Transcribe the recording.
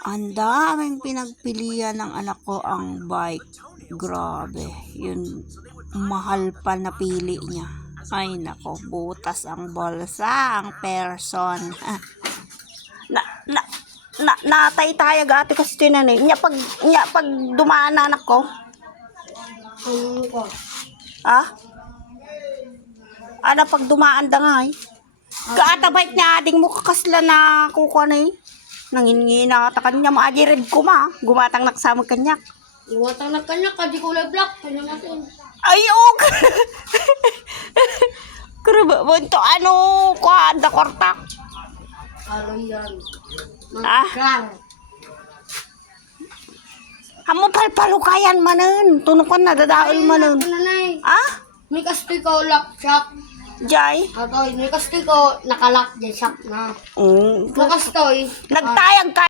Ang daming pinagpilian ng anak ko ang bike. Grabe. Yun, mahal pa na pili niya. Ay nako, butas ang bulsa, ang person. Natay tayo gati kasi tinanay. Nya pag dumaan na anak ko. Ano pag dumaan da nga eh. Kaatabait niya ading mo kakasla na kukuha na eh. Nangingina ka kanya maajirid ko ma. Gumatang naksama kanyak. Gumatang na kanyak, kadi kulay black. Kanya natin. Ayok! Karaba mo ito ano kwa da kortak. Ano yan? Ah? Magkang. Amo palpalukayan manen. Tunukan na dadaol manen. Nanay. Ah? May kastoy ko lock shop. Jay? Ato, may kastoy ko nakalak din shop na. Mm. Makastoy. Nagtayag ka